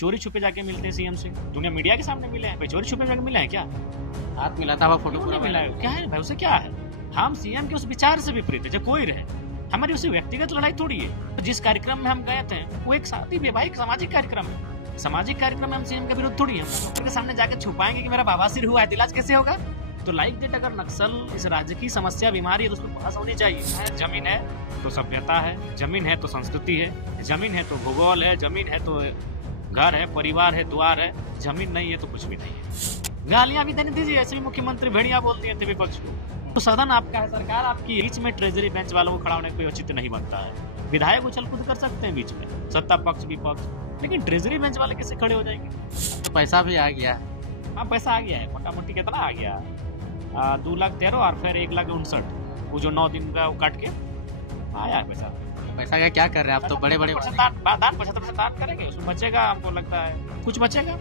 चोरी छुपे जाके मिलते हैं सीएम से, दुनिया मीडिया के सामने मिले हैं, भाई चोरी छुपे जाके मिले हैं क्या? हाथ मिलाता हुआ फोटो क्यों पूरा नहीं मिला वायरल है? हुआ। क्या है भाई, उसे क्या है? हम सीएम के उस विचार से विपरीत है, जो कोई रहे, हमारी उससे व्यक्तिगत लड़ाई थोड़ी है। तो जिस कार्यक्रम में हम गए थे वो एक शादी वैवाहिक सामाजिक कार्यक्रम है, सामाजिक कार्यक्रम में हम सीएम के विरुद्ध थोड़ी है। डॉक्टर के सामने जाकर छुपाएंगे कि मेरा बवासीर हुआ है, तो इलाज कैसे होगा? तो लाइक डेट अगर नक्सल इस राज्य की समस्या बीमारी है तो उसमें बहस होनी चाहिए। जमीन है तो सभ्यता है, जमीन है तो संस्कृति है, जमीन है तो भूगोल है, जमीन है तो घर है, परिवार है, द्वार है, जमीन नहीं है तो कुछ भी नहीं है। गालियां भी देने दीजिए, ऐसे भी मुख्यमंत्री भेड़िया बोल दिए थे विपक्ष को। तो सदन आपका है, सरकार आपकी, बीच में ट्रेजरी बेंच वालों को खड़ा होने कोई औचित्य नहीं बनता है। विधायक उछल कूद कर सकते हैं बीच में, सत्ता पक्ष विपक्ष, लेकिन ट्रेजरी बेंच वाले कैसे खड़े हो जाएंगे? तो पैसा भी आ गया है। हाँ पैसा आ गया है, मोटा मोटी कितना आ गया? 2,13,000 और फिर 1,59,000, वो जो 9 दिन का वो काट के आया है पैसा। पैसा का क्या कर रहे हैं आप? तो बड़े बड़े दान 75% दान करेंगे, उसमें बचेगा, हमको लगता है कुछ बचेगा,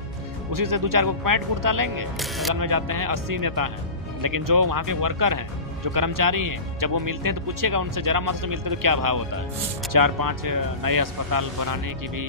उसी से 2-4 को पैंट कुर्ता लेंगे। सदन में जाते हैं 80 नेता हैं, लेकिन जो वहाँ के वर्कर हैं, जो कर्मचारी हैं, जब वो मिलते हैं तो पूछेगा उनसे, जरा मत से मिलते तो क्या भाव होता है। 4-5 नए अस्पताल बनाने की भी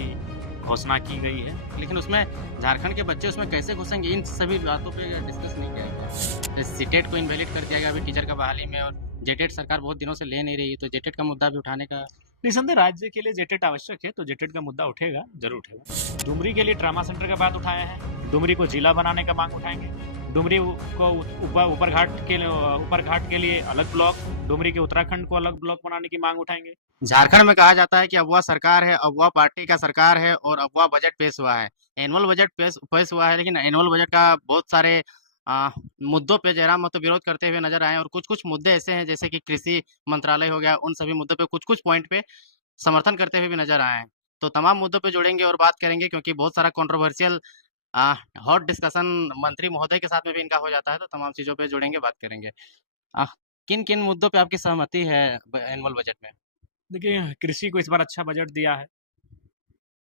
घोषणा की गई है। लेकिन उसमें झारखंड के बच्चे उसमें कैसे घुसेंगे, इन सभी बातों पे डिस्कस नहीं किया गया। सीटेट को इनवैलिड कर दिया गया अभी टीचर का बहाली में, और जेटेट सरकार बहुत दिनों से ले नहीं रही, तो जेटेट का मुद्दा भी उठाने का। निसंदेह राज्य के लिए जेटेट आवश्यक है, तो जेटेट का मुद्दा उठेगा, जरूर उठेगा। डुमरी के लिए ट्रामा सेंटर का बात उठाया है, डुमरी को जिला बनाने का मांग उठाएंगे, डुमरी को ऊपर घाट के लिए अलग ब्लॉक, डुमरी के उत्तराखंड को अलग ब्लॉक बनाने की मांग उठाएंगे। झारखंड में कहा जाता है कि अगवा सरकार है, अगवा पार्टी का सरकार है, और अगवा बजट पेश हुआ है, एनुअल बजट पेश हुआ है, लेकिन एनुअल बजट का बहुत सारे मुद्दों पे जयराम महतो विरोध करते हुए नजर आए, और कुछ कुछ मुद्दे ऐसे हैं जैसे कि कृषि मंत्रालय हो गया, उन सभी मुद्दों पे कुछ कुछ पॉइंट पे समर्थन करते हुए भी नजर आए हैं। तो तमाम मुद्दों पे जुड़ेंगे और बात करेंगे, क्योंकि बहुत सारा कंट्रोवर्शियल हॉट डिस्कशन मंत्री महोदय के साथ में भी इनका हो जाता है, तो तमाम चीजों पे जुड़ेंगे, बात करेंगे। किन किन मुद्दों पे आपकी सहमति है एनुअल बजट में? देखिए, कृषि को इस बार अच्छा बजट दिया है,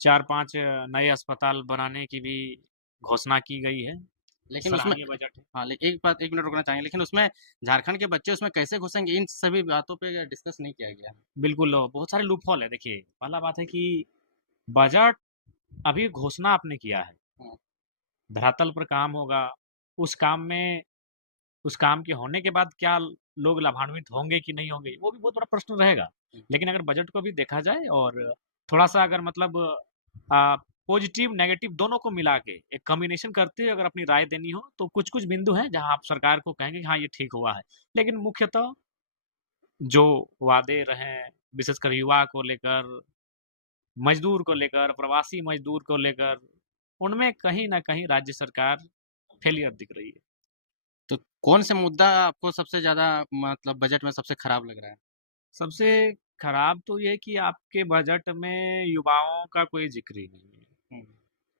4-5 नए अस्पताल बनाने की भी घोषणा की गई है, लेकिन उसमें सराहनीय बजट है। हाँ, एक मिनट रुकना चाहेंगे, लेकिन उसमें झारखंड के बच्चे उसमें कैसे घुसेंगे, इन सभी बातों पे डिस्कस नहीं किया गया। बिल्कुल, बहुत सारे लूपहोल है। देखिए, पहला बात है कि बजट अभी घोषणा आपने किया है, हम्म, धरातल पर काम होगा, उस काम में उस काम के होने के बाद क्या लोग लाभान्वित होंगे कि नहीं होंगे, वो भी बहुत बड़ा प्रश्न रहेगा। हम्म। लेकिन अगर बजट को भी देखा जाए और थोड़ा सा अगर मतलब पॉजिटिव नेगेटिव दोनों को मिला के एक कॉम्बिनेशन करते हुए अगर अपनी राय देनी हो, तो कुछ कुछ बिंदु हैं जहां आप सरकार को कहेंगे कि हाँ ये ठीक हुआ है। लेकिन मुख्यतः जो वादे रहे, विशेषकर युवा को लेकर, मजदूर को लेकर, प्रवासी मजदूर को लेकर, उनमें कहीं ना कहीं राज्य सरकार फेलियर दिख रही है। तो कौन से मुद्दा आपको सबसे ज्यादा मतलब बजट में सबसे खराब लग रहा है? सबसे खराब तो ये कि आपके बजट में युवाओं का कोई जिक्र ही नहीं है। हम्म,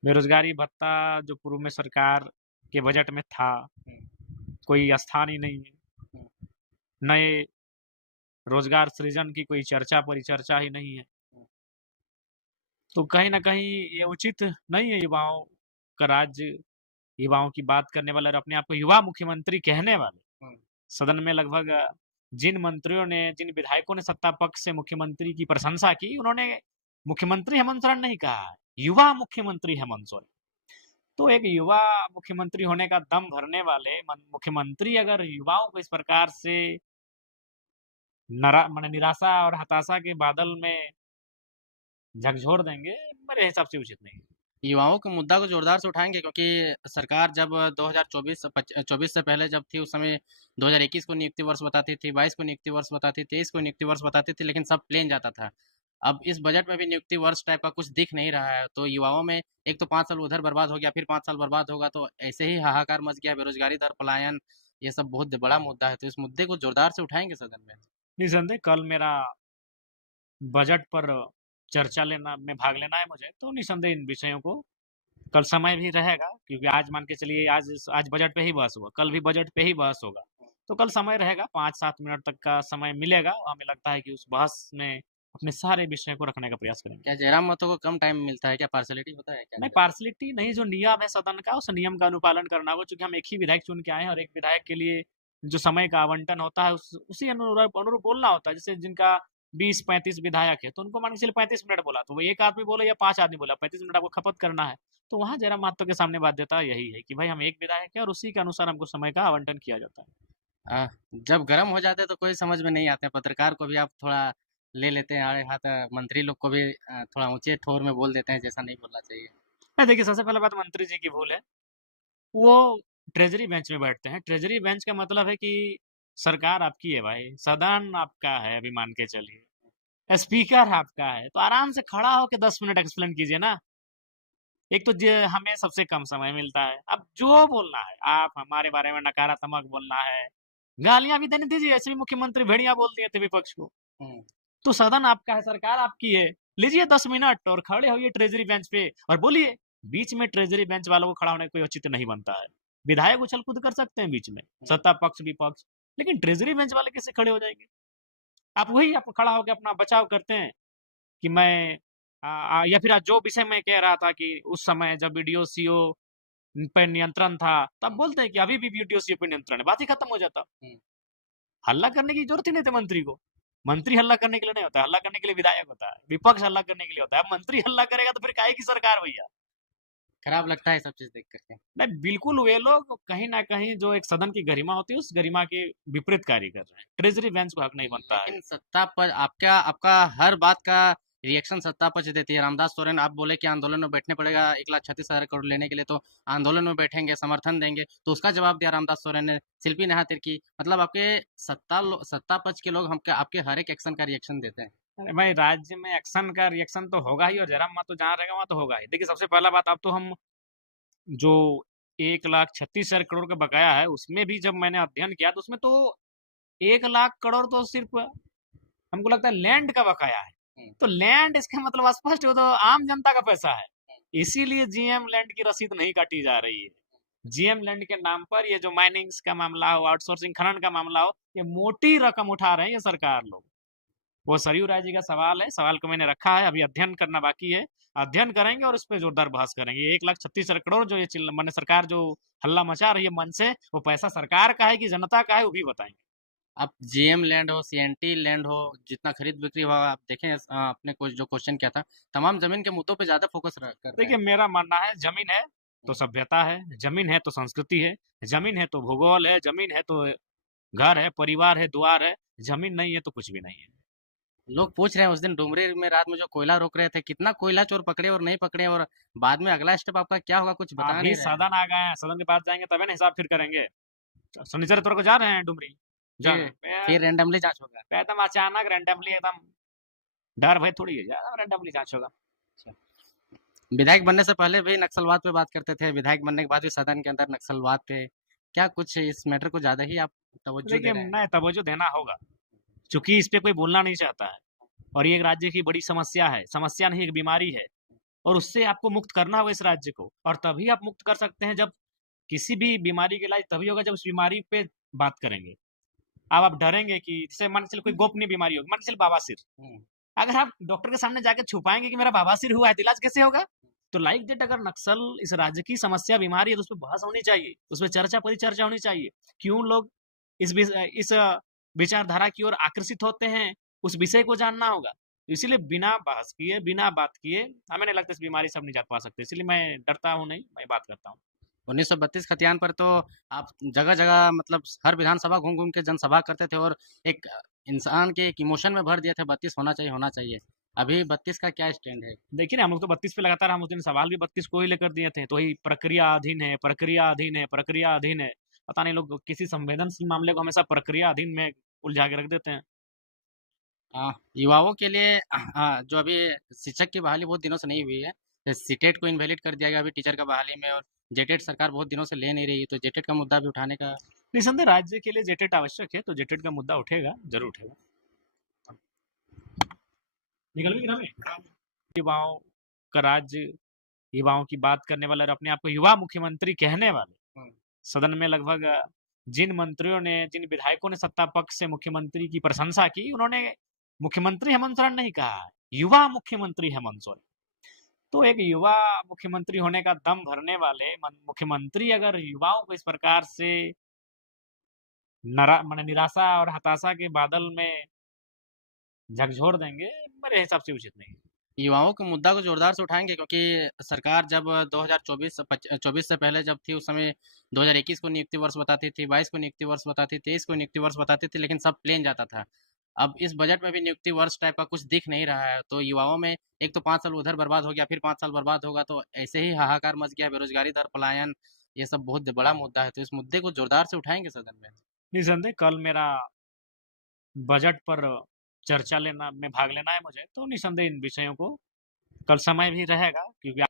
बेरोजगारी भत्ता जो पूर्व में सरकार के बजट में था, हम्म, कोई स्थान ही नहीं है। हम्म। नए रोजगार सृजन की कोई चर्चा परिचर्चा ही नहीं है। तो कहीं ना कहीं ये उचित नहीं है युवाओं का राज्य, युवाओं की बात करने वाले और अपने आप को युवा मुख्यमंत्री कहने वाले हम्म। सदन में लगभग जिन मंत्रियों ने, जिन विधायकों ने सत्ता पक्ष से मुख्यमंत्री की प्रशंसा की, उन्होंने मुख्यमंत्री हेमंत सोरेन नहीं कहा है, युवा मुख्यमंत्री हेमंत सोरेन। तो एक युवा मुख्यमंत्री होने का दम भरने वाले मुख्यमंत्री अगर युवाओं को इस प्रकार से माने निराशा और हताशा के बादल में झकझोर देंगे, मेरे हिसाब से उचित नहीं है। युवाओं के मुद्दा को जोरदार से उठाएंगे, क्योंकि सरकार जब 2024 से पहले जब थी, उस समय 2021 को नियुक्ति वर्ष बताती थी, 22 को नियुक्ति वर्ष बताती थी, 23 को नियुक्ति वर्ष बताती थी, लेकिन सब प्लेन जाता था। अब इस बजट में भी नियुक्ति वर्ष टाइप का कुछ दिख नहीं रहा है, तो युवाओं में एक तो 5 साल उधर बर्बाद हो गया, फिर 5 साल बर्बाद होगा, तो ऐसे ही हाहाकार मच गया, बेरोजगारी दर, पलायन, ये सब बहुत बड़ा मुद्दा है, तो इस मुद्दे को जोरदार से उठाएंगे सदन में। निसंदेह कल मेरा बजट पर चर्चा लेना में भाग लेना है मुझे, तो निसंदेह इन विषयों को कल समय भी रहेगा, क्योंकि आज मान के चलिए आज बजट पे ही बहस हुआ, कल भी बजट पे ही बहस होगा। तो कल समय रहेगा, 5-7 मिनट तक का समय मिलेगा, हमें लगता है कि उस बहस में अपने सारे विषय को रखने का प्रयास करेंगे। क्या जयराम महतो को कम टाइम मिलता है? क्या पार्सलिटी होता है क्या? नहीं, पार्सलिटी नहीं, जो नियम है सदन का उस नियम का अनुपालन करना होगा, क्योंकि हम एक ही विधायक चुन के आए हैं और एक विधायक के लिए जो समय का आवंटन होता है उसी अनुरूप अनुरूप बोलना होता है। जैसे जिनका 20-35 विधायक है, तो उनको मान के चलिए 35 मिनट बोला, तो वो एक आदमी बोला या 5 आदमी बोला, 35 मिनट आपको खपत करना है। तो वहाँ जयराम महतो के सामने बाध्यता यही है कि भाई हम एक विधायक है और उसी के अनुसार हमको समय का आवंटन किया जाता है। जब गर्म हो जाते हैं तो कोई समझ में नहीं आते हैं। पत्रकार को भी आप थोड़ा ले लेते हैं आड़े हाथ, मंत्री लोग को भी थोड़ा ऊंचे ठोर में बोल देते हैं जैसा नहीं बोलना चाहिए। नहीं देखिए, सबसे पहले बात मंत्री जी की भूल है। वो ट्रेजरी बेंच में बैठते हैं। ट्रेजरी बेंच का मतलब है कि सरकार आपकी है भाई, सदन आपका है, अभी मान के चलिए स्पीकर आपका है, तो आराम से खड़ा होकर 10 मिनट एक्सप्लेन कीजिए ना। एक तो हमें सबसे कम समय मिलता है, अब जो बोलना है आप हमारे बारे में नकारात्मक बोलना है, गालियां भी देने दीजिए, ऐसे भी मुख्यमंत्री भेड़िया बोल दिए थे विपक्ष को। तो सदन आपका है, सरकार आपकी है, लीजिए 10 मिनट और खड़े होइए ट्रेजरी बेंच पे और बोलिए। बीच में ट्रेजरी बेंच वालों को खड़ा होने का कोई औचित्य नहीं बनता है। विधायक उछल कूद कर सकते हैं बीच में, सत्ता पक्ष विपक्ष, लेकिन ट्रेजरी बेंच वाले कैसे खड़े हो जाएंगे? आप वही आप खड़ा होकर अपना बचाव करते हैं कि मैं या फिर आज जो विषय मैं कह रहा था कि उस समय जब वीडियो सीओ पे नियंत्रण था, तब बोलते हैं कि अभी भी वीडियो सीओ पे नियंत्रण है, बात ही खत्म हो जाता। हल्ला करने की जरूरत ही नहीं थी मंत्री को। मंत्री हल्ला करने के लिए नहीं होता है, हल्ला करने के लिए विधायक होता है, विपक्ष हल्ला करने के लिए होता है। अब मंत्री हल्ला करेगा तो फिर काहे की सरकार भैया? खराब लगता है सब चीज देख करके। नहीं बिल्कुल, वे लोग कहीं ना कहीं जो एक सदन की गरिमा होती है उस गरिमा के विपरीत कार्य कर रहे हैं। ट्रेजरी बेंच को हक नहीं बनता है। लेकिन सत्ता पर आपका आपका हर बात का रिएक्शन सत्ता पक्ष देती है। रामदास सोरेन आप बोले कि आंदोलन में बैठने पड़ेगा 1,36,000 करोड़ लेने के लिए, तो आंदोलन में बैठेंगे, समर्थन देंगे, तो उसका जवाब दिया रामदास सोरेन ने शिल्पी नेहा तिर्की। मतलब आपके सत्ता पक्ष के लोग हमके आपके हर एक एक्शन का रिएक्शन देते हैं। अरे भाई, राज्य में एक्शन का रिएक्शन तो होगा ही, और जयराम महतो जहाँ रहेगा वहां तो होगा ही। देखिए सबसे पहला बात, अब तो हम जो 1,36,000 करोड़ का बकाया है उसमें भी जब मैंने अध्ययन किया तो उसमें तो 1 लाख करोड़ तो सिर्फ हमको लगता है लैंड का बकाया है। तो लैंड, इसका मतलब स्पष्ट हो, तो आम जनता का पैसा है। इसीलिए जीएम लैंड की रसीद नहीं काटी जा रही है। जीएम लैंड के नाम पर ये जो माइनिंग्स का मामला हो, आउटसोर्सिंग खनन का मामला हो, ये मोटी रकम उठा रहे हैं ये सरकार लोग। वो सरयू राय जी का सवाल है, सवाल को मैंने रखा है, अभी अध्ययन करना बाकी है। अध्ययन करेंगे और इस पर जोरदार बहस करेंगे। 1,36,000 करोड़ जो ये मैंने सरकार जो हल्ला मचा रही है मन से, वो पैसा सरकार का है कि जनता का है, वो भी बताएंगे। आप जीएम लैंड हो, सीएनटी लैंड हो, जितना खरीद बिक्री हुआ, आप देखें आपने कुछ जो क्वेश्चन किया था, तमाम जमीन के मुद्दों पे ज्यादा फोकस कर रहे देखिए हैं। मेरा मानना है, जमीन है तो सभ्यता है, जमीन है तो संस्कृति है, जमीन है तो भूगोल है, जमीन है तो घर है, परिवार है, द्वार है, जमीन नहीं है तो कुछ भी नहीं है। लोग पूछ रहे हैं उस दिन डुमरी में रात में जो कोयला रोक रहे थे, कितना कोयला चोर पकड़े और नहीं पकड़े, और बाद में अगला स्टेप आपका क्या होगा कुछ बता अभी नहीं रहे हैं। सदन आ गए हैं, सदन के पास जाएंगे तभी ना हिसाब फिर करेंगे। शनिचर इतवार को जा रहे हैं डुमरी, फिर जाना फिर रैंडमली जांच होगा। एकदम अचानक रैंडमली, एकदम डर भय थोड़ी है, ज्यादा रैंडमली जांच होगा। विधायक बनने से पहले भी नक्सलवाद पे बात करते थे, विधायक बनने के बाद भी सदन के अंदर नक्सलवाद पे क्या कुछ इस मैटर को ज्यादा ही आप तवज्जो दे देखिए रहे हैं। नहीं, तवज्जो देना होगा, क्योंकि इस पे कोई बोलना नहीं चाहता है, और ये एक राज्य की बड़ी समस्या है, समस्या नहीं एक बीमारी है, और उससे आपको मुक्त करना होगा इस राज्य को। और तभी आप मुक्त कर सकते हैं, जब किसी भी बीमारी का इलाज तभी होगा जब उस बीमारी पे बात करेंगे। अब आप डरेंगे कि जैसे मान के चलिए कोई गोपनीय बीमारी होगी, मान के चलिए बवासीर, अगर आप डॉक्टर के सामने जाकर छुपाएंगे कि मेरा बवासीर हुआ है, तो इलाज कैसे होगा? तो लाइक दैट, अगर नक्सल इस राज्य की समस्या बीमारी है तो उस पर बहस होनी चाहिए, उस पर चर्चा परिचर्चा होनी चाहिए। क्यों लोग इस विचारधारा की ओर आकर्षित होते हैं, उस विषय को जानना होगा। तो इसीलिए बिना बहस किए, बिना बात किए, हमें नहीं लगता इस बीमारी से हम निजात पा सकते। इसलिए मैं डरता हूँ नहीं, मैं बात करता हूँ। 1932 खतियान पर तो आप जगह जगह मतलब हर विधानसभा घूम घूम के जनसभा करते थे और एक इंसान के एक इमोशन में भर दिए थे 32 होना चाहिए होना चाहिए। अभी 32 का क्या स्टैंड है? देखिए ना, हम लोग तो 32 पे लगातार, हम उस दिन सवाल भी 32 को ही लेकर दिए थे, तो वही प्रक्रिया अधीन है, प्रक्रिया अधीन है, प्रक्रिया अधीन है। पता नहीं लोग किसी संवेदनशील मामले को हमेशा प्रक्रिया अधीन में उलझा के रख देते हैं। युवाओं के लिए जो अभी शिक्षक की बहाली बहुत दिनों से नहीं हुई है, सीटेट को इनवैलिड कर दिया गया अभी टीचर का बहाली में, और जेटेट सरकार बहुत दिनों से ले नहीं रही, तो जेटेट का मुद्दा भी उठाने का। निसंदेह राज्य के लिए जेटेट आवश्यक है, तो जेटेट का मुद्दा उठेगा, जरूर उठेगा। निकल भी हमें युवाओं का राज्य, युवाओं की बात करने वाले और अपने आप को युवा मुख्यमंत्री कहने वाले सदन में लगभग जिन मंत्रियों ने, जिन विधायकों ने सत्ता पक्ष से मुख्यमंत्री की प्रशंसा की, उन्होंने मुख्यमंत्री हेमंत सोरेन नहीं कहा, युवा मुख्यमंत्री हेमंत सोरेन। तो एक युवा मुख्यमंत्री होने का दम भरने वाले मुख्यमंत्री अगर युवाओं को इस प्रकार से माने निराशा और हताशा के बादल में झकझोर देंगे, मेरे हिसाब से उचित नहीं है। युवाओं के मुद्दा को जोरदार से उठाएंगे, क्योंकि सरकार जब 2024 से पहले जब थी, उस समय 2021 को नियुक्ति वर्ष बताती थी, 22 को नियुक्ति वर्ष बताती थी, 23 को नियुक्ति वर्ष बताती थी, लेकिन सब प्लेन जाता था। अब इस बजट में भी नियुक्ति वर्ष टाइप का कुछ दिख नहीं रहा है, तो युवाओं में एक तो 5 साल उधर बर्बाद हो गया, फिर 5 साल बर्बाद होगा, तो ऐसे ही हाहाकार मच गया, बेरोजगारी दर, पलायन, ये सब बहुत बड़ा मुद्दा है, तो इस मुद्दे को जोरदार से उठाएंगे सदन में। निसंदेह कल मेरा बजट पर चर्चा लेना में भाग लेना है मुझे, तो निसंदेह इन विषयों को कल समय भी रहेगा, क्योंकि